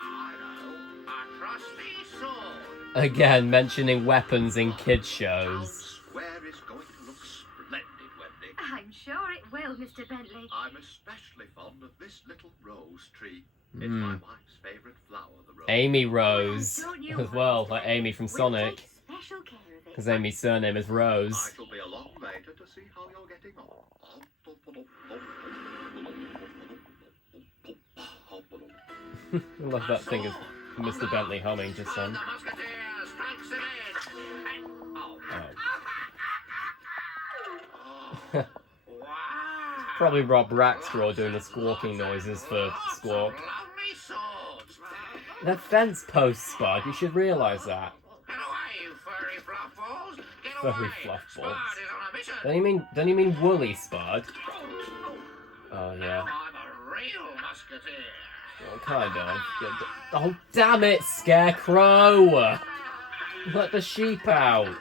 I know, a trusty sword. Again, mentioning weapons in kids shows. Square is going to look splendid, Wendy. I'm sure it will, Mr. Bentley. I'm especially fond of this little rose tree. It's my wife's favourite flower, the rose. Amy Rose, Don't you as well, worry. like Amy from We'll Sonic, take special care of it. because Amy's surname is Rose. I shall be along later to see how you're getting on. I love that thing of Mr. Bentley humming just Spud then. the musketeer strikes again. And, oh. Oh. Wow. Probably Rob Rackstraw doing the squawking noises for Squawk. Lovely swords. They're fence posts, Spud, you should realise that. Get away, you furry fluff balls. Get Furry away. fluff Spud balls. is on a mission. Don't you mean woolly, Spud? Oh yeah. Now I'm a real musketeer. Well, kind of. Oh damn it, Scarecrow! Let the sheep out. I'm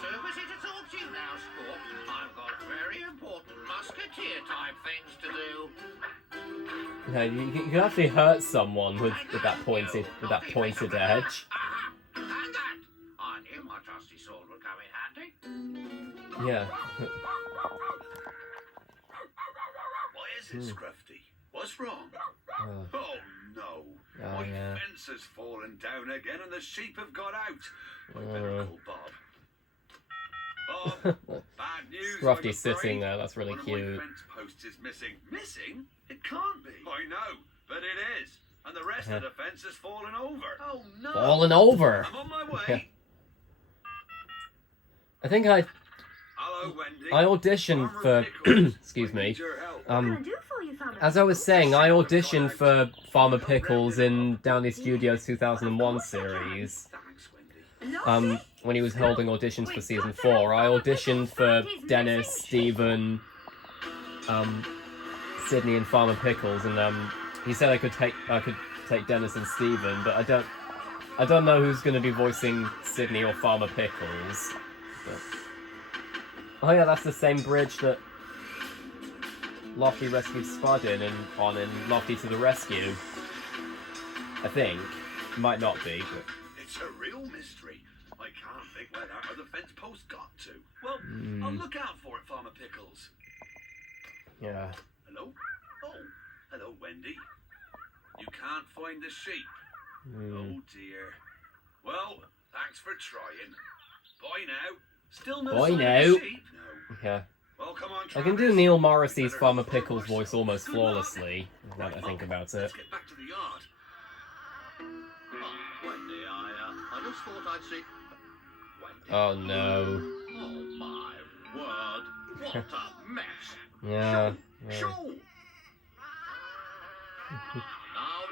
too busy to talk to you now, Sport. I've got very important musketeer-type things to do. No, you can actually hurt someone with that pointed edge. Aha! And that! I knew my trusty sword would come in handy. Yeah. What is it, Scruffy? What's wrong? Oh, Oh, no. Oh, My yeah. fence has fallen down again and the sheep have got out. I Oh. better call Bob. Bob, bad news. Scruffy I'm sitting afraid. there, that's really One cute. of my fence posts is missing. Missing? It can't be. I know, but it is. And the rest of the fence has fallen over. Oh, no. Falling over! I'm on my way. I think I Hello, Wendy. auditioned Farmer for... Pickles. excuse We me. need your help. What can I do for you, Farmer? As I was saying, I auditioned for Farmer Pickles in Downey Studios 2001 series. Thanks, Wendy. When he was holding auditions for season 4. I auditioned for Dennis, Stephen, Sydney, and Farmer Pickles, and he said I could take Dennis and Stephen, but I don't know who's going to be voicing Sydney or Farmer Pickles. But... Oh yeah, that's the same bridge that Lofty rescued Spud in Lofty to the Rescue. I think. Might not be, but... It's a real mystery. I can't think where that other fence post got to. Well, I'll look out for it, Farmer Pickles. Yeah. Hello? Oh, hello, Wendy. You can't find the sheep. Oh, dear. Well, thanks for trying. Bye now. Still no Bye sign now. of the sheep? No. Yeah. Well, come on, I can do Travis. Neil Morrissey's Better Farmer have a Pickles full voice rest. almost Good luck. flawlessly, now that I think about it. Let's get back to the yard. Oh, Wendy, I just thought I'd see... Wendy. Oh no. Oh, my word. What a mess. Yeah. Shoo!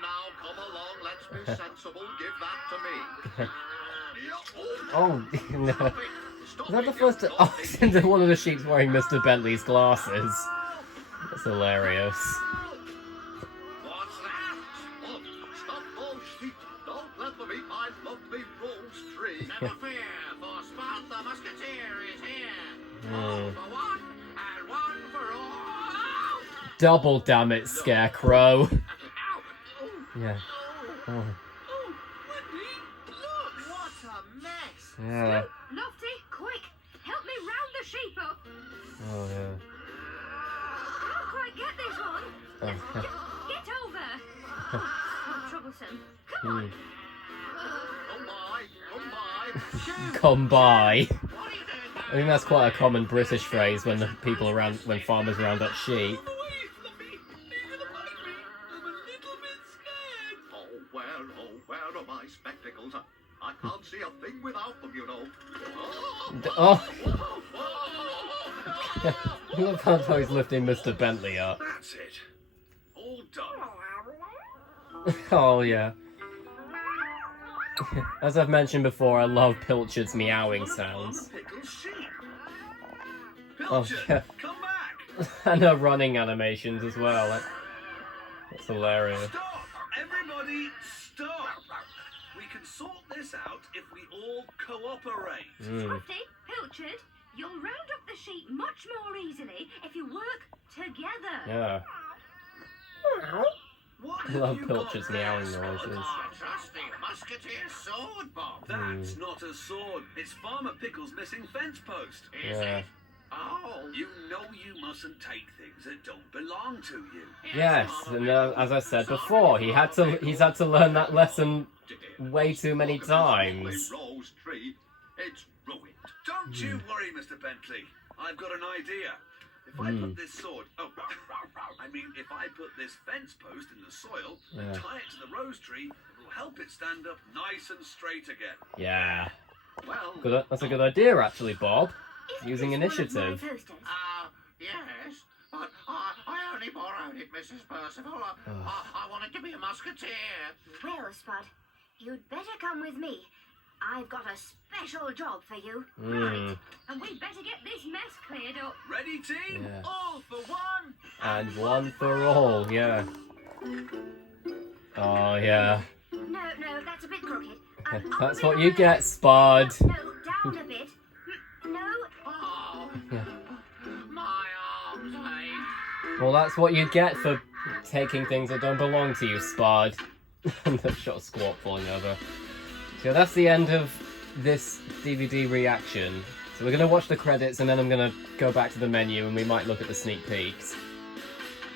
Now, come along. Let's be sensible. Give that to me. Oh, no. Stop it. Stop Is that the it, first... you Oh, naughty- since one of the sheep's wearing Mr. Bentley's glasses. That's hilarious. What's that? Stop those sheep. Don't let them eat my lovely rose tree. Never fear, for Spud the musketeer is here. Hmm. All for one, and one for all. Double damn it, Scarecrow. Ow. Yeah. Oh, Wendy, look! What a mess. yeah. Lofty, quick! Help me round the sheep up! Oh, yeah. Can't quite get this one! Oh, Get over! Oh, troublesome. Come on! Come by. come by. What are you doing I think that's quite a common British phrase when the people around, when farmers round up sheep. Move away, Fluffy! You're gonna bite me! I'm a little bit scared! Oh, where are my spectacles? I can't see a thing without them, you know. Oh, look how he's lifting Mr. Bentley up. That's it. All done. Oh, yeah. As I've mentioned before, I love Pilchard's meowing What a sounds. Farmer Pickles sheep. Oh, Pilchard, yeah. come back. And her running animations as well. That's hilarious. Stop! Everybody, stop! We can sort this out if we all cooperate. Lofty, Pilchard, you'll round up the sheep much more easily if you work together. Yeah. What I have love you Pilchard's got there, meowing Spud? noises. My trusty musketeer sword, Bob. That's not a sword. It's Farmer Pickles' missing fence post. Is Yeah. it? Oh. You know you mustn't take things that don't belong to you. Yes, and as I said before, he's had to learn that lesson way too many times. Rose tree, it's ruined. Don't you worry, Mr. Bentley. I've got an idea. If I put this sword... Oh, I mean, if I put this fence post in the soil and Yeah. tie it to the rose tree, it will help it stand up nice and straight again. Yeah. Well, Good, that's a good idea, actually, Bob. Isn't Using this one of my initiative. posters? Yes, but I only borrowed it, Mrs. Percival. I wanted to be a musketeer. Well, Spud, you'd better come with me. I've got a special job for you. Mm. And we'd better get this mess cleared up. Ready, team? Yeah. All for one. And one for all, yeah. Oh, yeah. No, that's a bit crooked. That's only what on you the- get, Spud. No, down a bit. No, Oh, Yeah. my arms ache. Well, that's what you get for taking things that don't belong to you, Spud. And the shot Squawk falling over. So that's the end of this DVD reaction. So we're going to watch the credits and then I'm going to go back to the menu and we might look at the sneak peeks.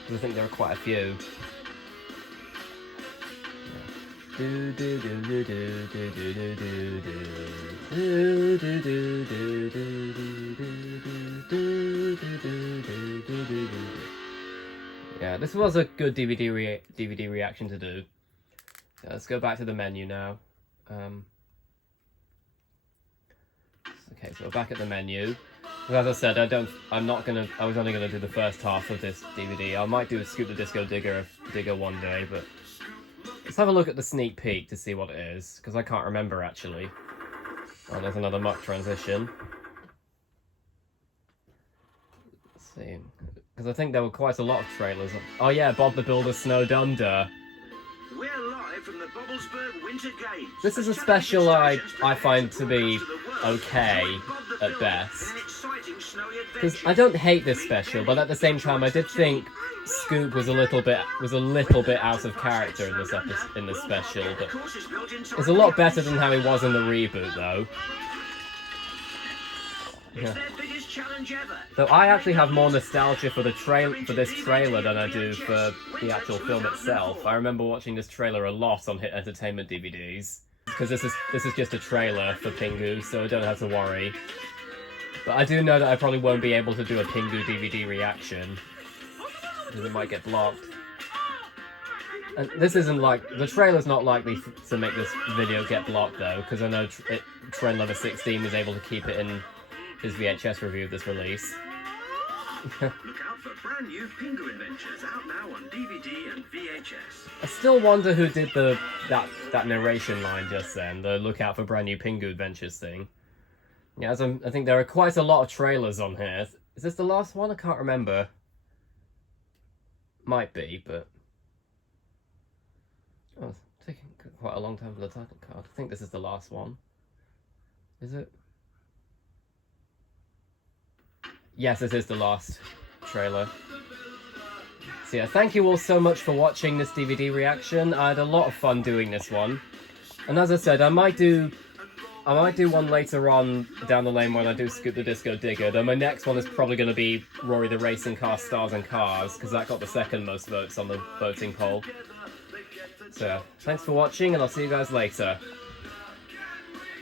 'Cause I think there are quite a few. Do do do do do do do do do do do do do do do do do do do. Yeah, this was a good DVD reaction to do. So let's go back to the menu now. Okay, so we're back at the menu. As I said, I was only gonna do the first half of this DVD. I might do a Scoop the Disco Digger one day, but let's have a look at the sneak peek to see what it is, because I can't remember actually. Oh, there's another muck transition. Let's see, because I think there were quite a lot of trailers. Oh yeah, Bob the Builder Snowed Under. We're live from the Bobblesburg Winter Games. This is a special I find to be okay at best. Because I don't hate this special, but at the same time I did think Scoop was a little bit out of character in this special, but it's a lot better than how he was in the reboot though. It's their biggest challenge ever. So I actually have more nostalgia for this trailer than I do for the actual film itself. I remember watching this trailer a lot on Hit Entertainment DVDs. Because this is just a trailer for Pingu, so I don't have to worry. But I do know that I probably won't be able to do a Pingu DVD reaction, because it might get blocked. And this isn't like, the trailer's not likely to make this video get blocked though, because I know Trend Lover 16 was able to keep it in his VHS review of this release. Look out for brand new Pingu Adventures, out now on DVD and VHS. I still wonder who did that narration line just then, the look out for brand new Pingu Adventures thing. Yeah, I think there are quite a lot of trailers on here. Is this the last one? I can't remember. Might be, but... Oh, it's taking quite a long time for the title card. I think this is the last one. Is it? Yes, this is the last trailer. So yeah, thank you all so much for watching this DVD reaction. I had a lot of fun doing this one. And as I said, I might do one later on down the lane when I do Scoop the Disco Digger, though my next one is probably going to be Rory the Racing Car Stars and Cars, because that got the second most votes on the voting poll. So, thanks for watching, and I'll see you guys later.